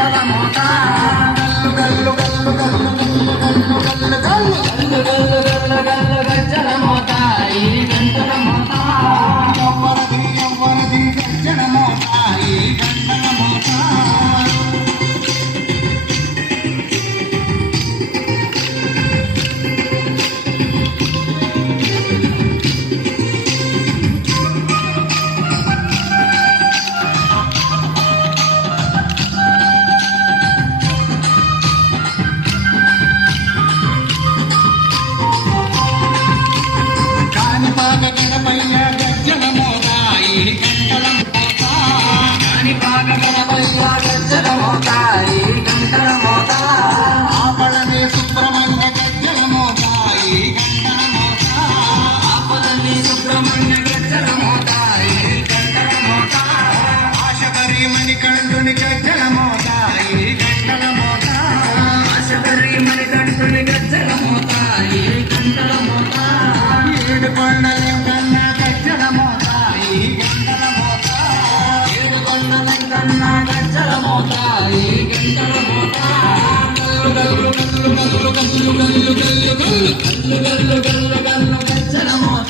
బలమోతా గల్లు గగన పశ్యాగచ్చ నమోకారి గంటనమో కళ్ళు కళ్ళు కళ్ళు కళ్ళు కళ్ళు కళ్ళు కళ్ళు కళ్ళు కళ్ళు కళ్ళు కళ్ళు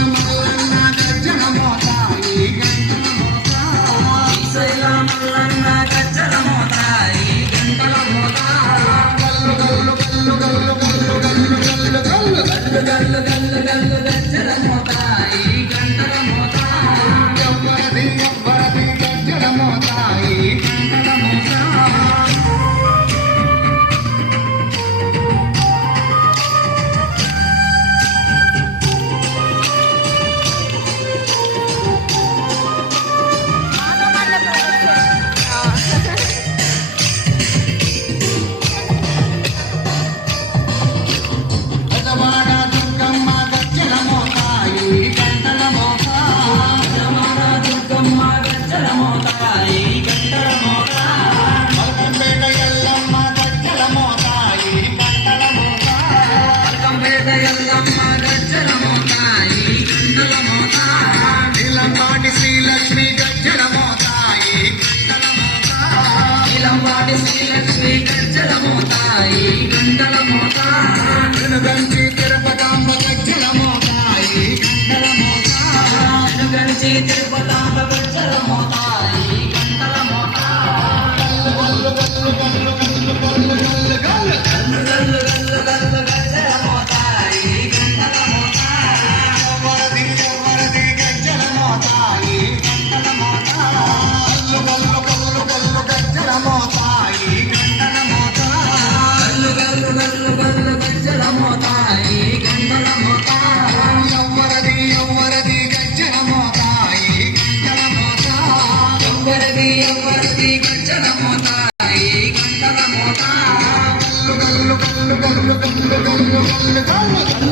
Thank you.